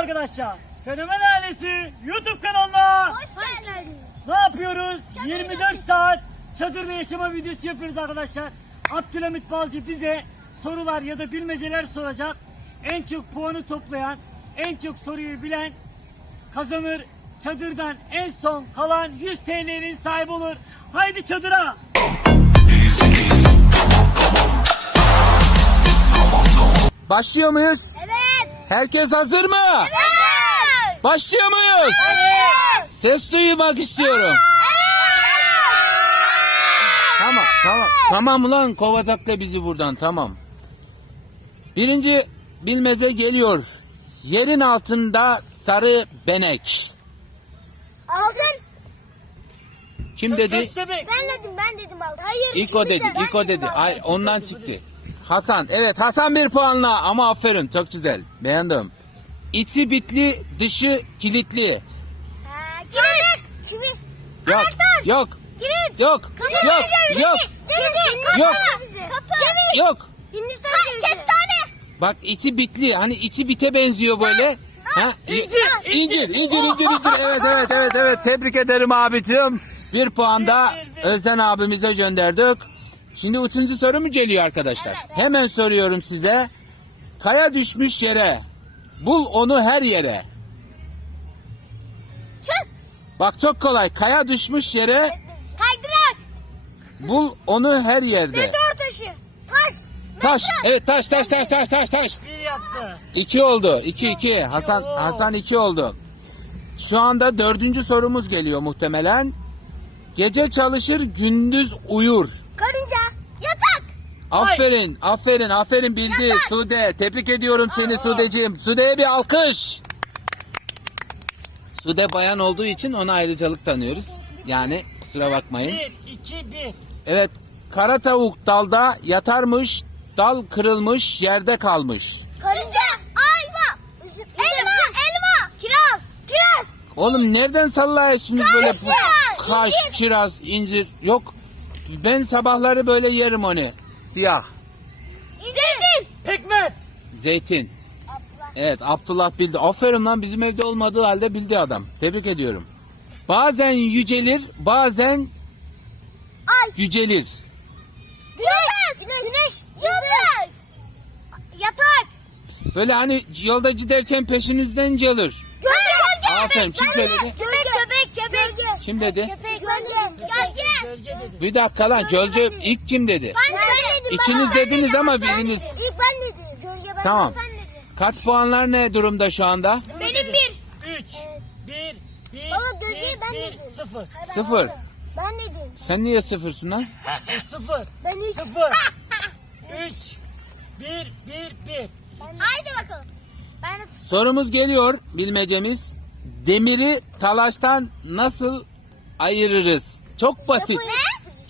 arkadaşlar. Fenomen Ailesi YouTube kanalına Hoş geldiniz. ne yapıyoruz? Çadır 24 videosu. saat çadırda yaşama videosu yapıyoruz arkadaşlar. Abdülhamit Balcı bize sorular ya da bilmeceler soracak. En çok puanı toplayan, en çok soruyu bilen kazanır. Çadırdan en son kalan 100 TL'nin sahibi olur. Haydi çadıra. Başlıyor muyuz? Evet. Herkes hazır mı? Evet. Başlıyor muyuz? Evet. Ses duymak istiyorum. Tamam, tamam. Tamam ulan kovacakla bizi buradan tamam. Birinci bilmece geliyor. Yerin altında sarı benek. Aldın. Kim dedi? Ben dedim ben dedim aldın. Hayır. İlk o dedi, ilk o dedi. Ay, ondan çıktı. Hasan, evet Hasan bir puanla ama aferin çok güzel. Beğendim. İçi bitli, dışı kilitli. Ha, kilit. Kimi? Yok, Anahtar. yok, Kilit. yok, Kapı. yok, yok, Kilit. Yok. Kapı. Yok. Hindistan cevizi. Kestane. Bak içi bitli, hani içi bite benziyor böyle. Ha? İncir, incir, incir, incir, incir. Evet, evet, evet, evet. Tebrik ederim abicim. Bir puan da. Özden abimize gönderdik. Şimdi üçüncü soru mu geliyor arkadaşlar? Hemen soruyorum size. Kaya düşmüş yere. Bul onu her yere. Çöp. Bak çok kolay. Kaya düşmüş yere. Kaydırak. Bul onu her yerde. Meteor taşı. Taş. Taş. Evet taş taş taş taş taş taş. Bir yaptı. İki oldu. İki iki. Hasan. Hasan iki oldu. Şu anda dördüncü sorumuz geliyor muhtemelen. Gece çalışır gündüz uyur. Aferin, aferin, aferin bildi. Sude. Tebrik ediyorum seni Sudeciğim. Sude'ye bir alkış. Sude bayan olduğu için ona ayrıcalık tanıyoruz. Yani kusura bakmayın. 1, 2, 1. Evet, kara tavuk dalda yatarmış, dal kırılmış, yerde kalmış. Karınca. Ayva. Elma. Elma. Kiraz. Kiraz. Oğlum nereden sallayıyorsunuz böyle bu Kaş, kiraz, incir yok. Ben sabahları böyle yerim onu. Siyah, Zeytin. Pekmez. zeytin. Evet Abdullah bildi. Aferin lan bizim evde olmadığı halde bildi adam. Tebrik ediyorum. Bazen yücelir, bazen Ay. yücelir. Güneş. Güneş. Güneş. Yıldız. Yatak. Böyle hani yolda giderken peşinizden gelir. Gölge. Aferin, kim söyledi? Köpek. Köpek. Köpek. Kim dedi? Köpek. Gölge. Gölge. Gölge. Bir dakika lan Gölce ilk kim dedi? Ben söyledim. İkiniz dediniz ama biriniz. İlk ben dedim. Gölge ben Tamam. sen dedin. Kaç puanlar ne durumda şu anda? Benim bir. 3, 1, 1, Baba, gölgeyi ben 1, dedim. 0. Sıfır. Ben dedim. Sen niye sıfırsın lan? 0, Ben üç. 0, 3, 1, 1, 1. Haydi bakalım. Ben de Sorumuz geliyor bilmecemiz. Demiri talaştan nasıl ayırırız? Çok basit.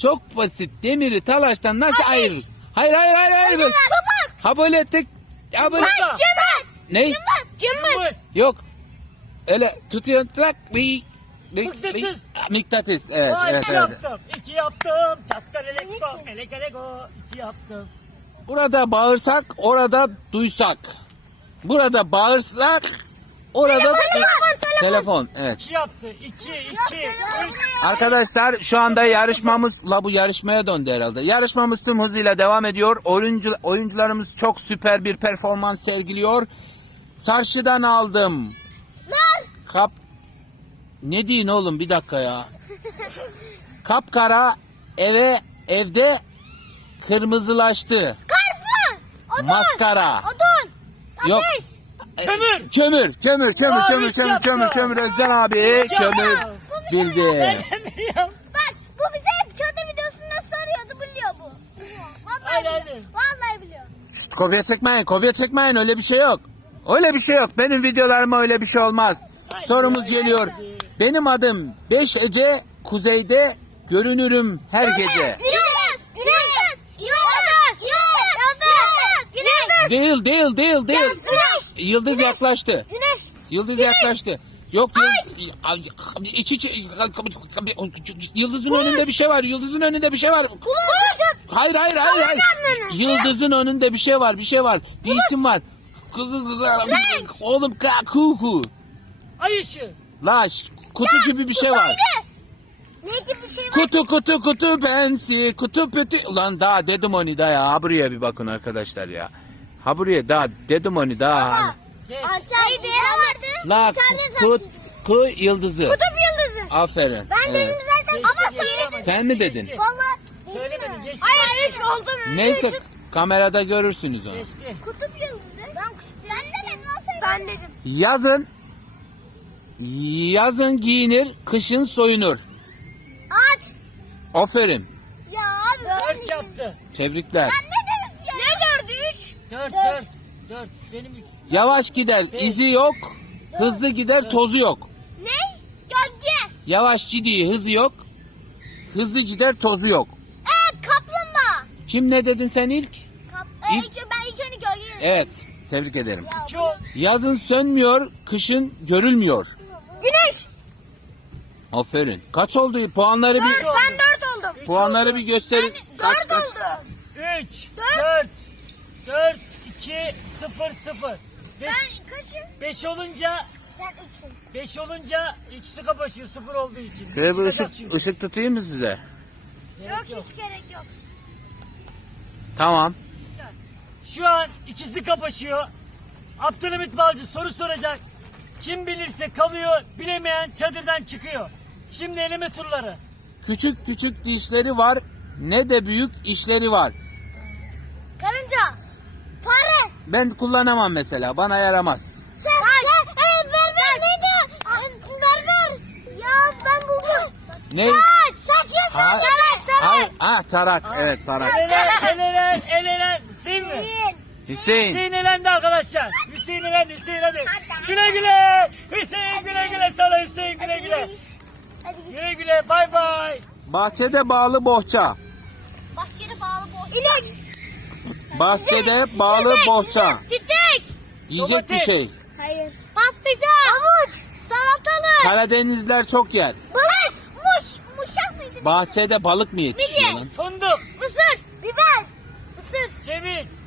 Çok basit. Demiri talaştan nasıl ayırırız? Hayır hayır hayır hayır. Kabak. Ha böyle tek ha böyle Cımbız. ne? Cımbız. Cımbız. Yok. Öyle tutuyor trak bir Mıknatıs. Mıknatıs. Evet Vay, evet iki evet. yaptım. 2 yaptım. Takkar eleko, elek. 2 yaptım. Burada bağırsak orada duysak. Burada bağırsak orada Telefon, telefon. Evet. 2 yaptı. 2, 2, 3. Arkadaşlar şu anda yarışmamızla bu yarışmaya döndü herhalde. Yarışmamız tüm hızıyla devam ediyor. Oyuncu, oyuncularımız çok süper bir performans sergiliyor. Çarşıdan aldım. Nar. Kap ne diyin oğlum bir dakika ya. Kapkara eve evde kırmızılaştı. Karpuz. Odun. Maskara. Odun. Yok. Kömür. Kömür, kömür, kömür, Aa, kömür, üç kömür, yaptı. kömür, kömür. Özcan abi Üç kömür bildi. Bilmiyorum. Bak bu bize hep çadır videosunda soruyordu biliyor bu. Vallahi biliyor. Vallahi biliyor. Şşt, kopya çekmeyin, kopya çekmeyin. Öyle bir şey yok. Öyle bir şey yok. Benim videolarıma öyle bir şey olmaz. Sorumuz geliyor. Benim adım Beş Ece, kuzeyde görünürüm her gece. Güneş. Güneş. Yıldız. Yıldız. Güneş. Değil, değil, değil, değil. Güneş. Yıldız yaklaştı. Güneş. Yıldız Güneş. yaklaştı. Yok Ay, iç iç yıldızın önünde bir şey var. Yıldızın önünde bir şey var. Bulut. Hayır hayır hayır hayır. Yıldızın önünde bir şey var, bir şey var. Bir isim var. Oğlum kuku. Ay ışığı. Laş kutu gibi bir şey var. Ne gibi bir şey var? Kutu kutu kutu pensi kutu peti. Ulan daha dedim onu da ya. Buraya bir bakın arkadaşlar ya. Ha buraya daha dedim onu daha. Geç. Neydi? vardı? La Bir tane kut zaten. ku yıldızı. Kutup yıldızı. Aferin. Ben Evet. dedim zaten Geçti, ama ama Sen mi dedin? geçti. Valla. Söylemedim, geçti. Hayır üç oldu mu? Neyse kamerada görürsünüz onu. Geçti. Kutup yıldızı. Ben kutup Sen demedin o söyledi. Ben dedim. Yazın yazın giyinir, kışın soyunur. Ağaç. Aferin. Ya abi ben Dört yaptı. Tebrikler. Sen ne dedin ya? Ne dördü üç? Dört, Dört. dört. Benim üç. Yavaş gider, izi yok. Hızlı gider, tozu yok. Ne? Gölge. Yavaş gidiyor, hızı yok. Hızlı gider, tozu yok. Evet kaplumbağa. Kim ne dedin sen ilk? Kap İlk- ee, ilk, ben ilk önce gölge dedim. Evet, tebrik ederim. Ya, Çok. Yazın sönmüyor, kışın görülmüyor. Güneş. Aferin. Kaç oldu? Puanları bir. Ben dört oldum. Puanları bir gösterin. Kaç Dört kaç? oldu. Üç. Dört. Dört. Dört. iki, sıfır, sıfır. Beş. Ben kaçım? Beş olunca Sen üçsün. Beş olunca ikisi kapışıyor sıfır olduğu için. Şöyle bir Çıkacak ışık, çünkü. ışık tutayım mı size? Gerek yok. hiç gerek yok. Tamam. Şu an ikisi kapışıyor. Abdülhamit Balcı soru soracak. Kim bilirse kalıyor, bilemeyen çadırdan çıkıyor. Şimdi eleme turları. Küçük küçük dişleri var, ne de büyük işleri var. Ben kullanamam mesela, bana yaramaz. Sen. Ya, e, ver ver neydi? E, ver ver. Ya ben buldum. Ne? Saç. Saç ya Ha- saç. Evet. Hayır, ha tarak, evet tarak. Eleler, eleler, eleler. Hüseyin mi? Hüseyin. Hüseyin elendi arkadaşlar. Hüseyin elendi, Hüseyin hadi. Güle güle. Hüseyin güle güle sana Hüseyin güle güle. Hadi git. Güle güle bay bay. Bahçede bağlı bohça. Bahçede bağlı boğaz. İnek. Bahçede bağlı bohça. Çiçek. Yiyecek bir Domates. şey. Hayır. Patlıcan. Havuç. Salatalık. Karadenizler çok yer. Balık. Muş. Muşak mıydı? Bahçede balık mı yetişiyor lan? Fındık, Mısır. Biber. Mısır. ceviz,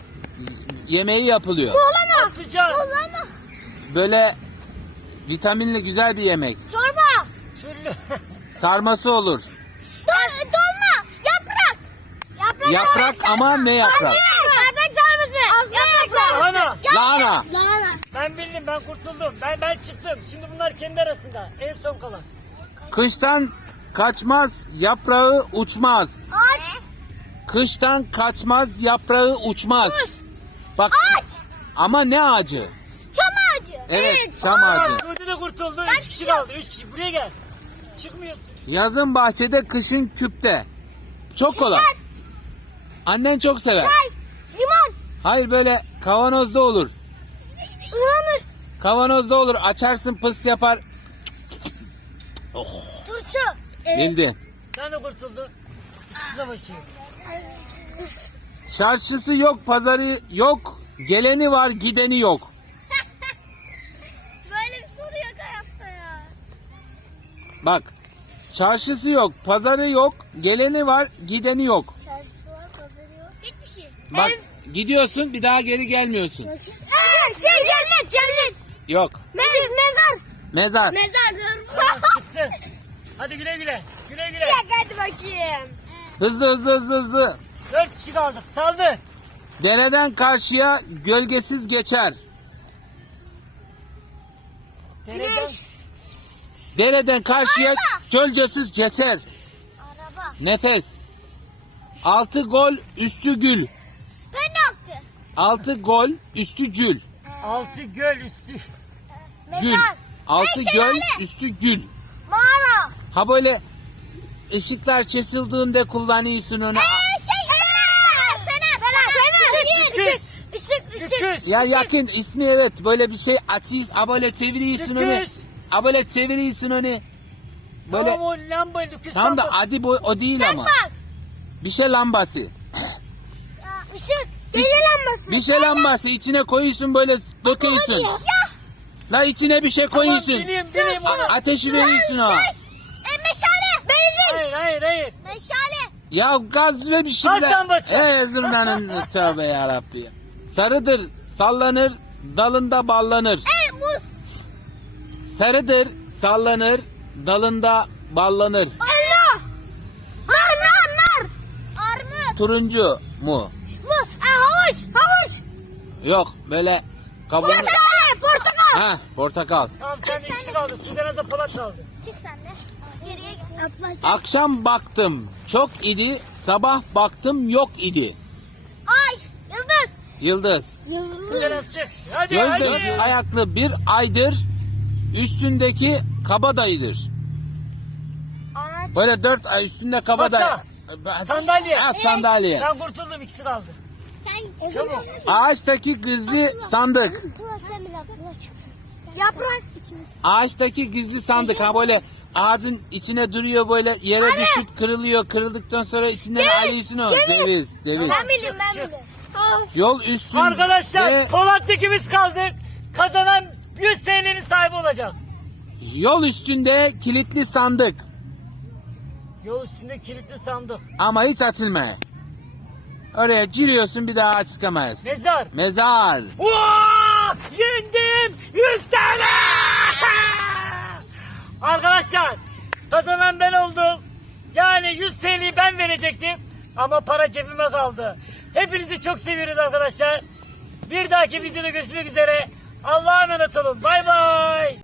Yemeği yapılıyor. Dolana. patlıcan, Dolana. Böyle vitaminli güzel bir yemek. Çorba. türlü. Sarması olur. Dol dolma. Yaprak. Yaprak. Yaprak ama ne yaprak Lahana. Lahana. Ben bildim ben kurtuldum. Ben ben çıktım. Şimdi bunlar kendi arasında. En son kalan. Kıştan kaçmaz, yaprağı uçmaz. Ağaç. Kıştan kaçmaz, yaprağı uçmaz. Kuş. Bak Ağaç. ama ne ağacı? Çam ağacı. Evet, çam ağacı. Suudi de kurtuldu. Ben Üç kişi çıkıyorum. kaldı. Üç kişi. Buraya gel. Çıkmıyorsun. Yazın bahçede, kışın küpte. Çok kolay. Annen çok sever. Çay. Limon. Hayır böyle kavanozda olur. Ihlamur. Kavanozda olur. Açarsın pıs yapar. Turşu. Bildi. Sen de kurtuldun. İkisi de başı. Çarşısı yok, pazarı yok. Geleni var, gideni yok. Böyle bir soru yok hayatta ya. Bak. Çarşısı yok, pazarı yok. Geleni var, gideni yok. Çarşısı var, pazarı yok. Hiçbir şey. Bak gidiyorsun bir daha geri gelmiyorsun. Ee, şey cennet, cennet. Yok. Me mezar. Mezar. Mezar. Çıktı. Hadi güle güle. Güle güle. hadi bakayım. Hızlı hızlı hızlı hızlı. Dört kişi kaldık. Saldı. Dereden karşıya gölgesiz geçer. Dereden. Dereden karşıya Araba. gölgesiz geçer. Araba. Nefes. Altı gol üstü gül. Altı gol üstü gül. Altı göl üstü. Gül. Mezar. Altı göl şelale. üstü gül. Mağara. Ha böyle ışıklar kesildiğinde kullanıyorsun onu. Ee, şey fener. Fener. Fener. Fener. Küküs. Işık. Işık. Küküs. Ya yakın ismi evet böyle bir şey atıyız. Ha böyle çeviriyorsun onu. Lüküs. Böyle çeviriyorsun onu. Böyle Tamam o lamba lüküs tam da lambası. adi bu o değil ama. Bir şey lambası. Işık. Gece lambası. Bir şey lambası içine koyuyorsun böyle döküyorsun. La içine bir şey Tamam koyuyorsun. bileyim bileyim onu. Ateşi veriyorsun o. Taş. E, meşale. Benzin. Hayır hayır hayır. Meşale. Ya gaz ve bir Gaz şeyler. lambası. Ee zurnanın tövbe yarabbi. Sarıdır, sallanır, dalında ballanır. E muz. Sarıdır, sallanır, dalında ballanır. Allah. Nar nar nar. Armut. Turuncu mu? Havuç. Havuç. Yok böyle kabuğunu... Portakal. Portakal. Ha, portakal. Tamam sen de ikisi kaldı. Sudanaz'a Polat kaldı. Çık sen de. Geriye git. Akşam baktım çok idi, sabah baktım yok idi. Ay. Yıldız. Yıldız. Sudanaz çık. Hadi Gözde hadi. ayaklı bir aydır, üstündeki kabadayıdır. Böyle dört ay üstünde kabadayı. Masa. Sandalye. Ha, sandalye. Ben kurtuldum ikisi kaldı. Sen Çabuk. Ağaçtaki gizli sandık. Yaprak. Ağaçtaki gizli sandık. Ha böyle ağacın içine duruyor böyle yere düşüp kırılıyor. Kırıldıktan sonra içinden alıyorsun o. ceviz. Ceviz. Ceviz. Ben bildim ben bildim. Of. Yol üstünde. Arkadaşlar Polat'ta ikimiz kaldık. Kazanan 100 TL'nin sahibi olacak. Yol üstünde kilitli sandık. Yol üstünde kilitli sandık. Ama hiç açılmıyor. Oraya giriyorsun bir daha çıkamaz. Mezar. Mezar. Vaa! Yendim! 100 TL! Arkadaşlar kazanan ben oldum. Yani 100 TL'yi ben verecektim. Ama para cebime kaldı. Hepinizi çok seviyoruz arkadaşlar. Bir dahaki videoda görüşmek üzere. Allah'a emanet olun. Bay bay.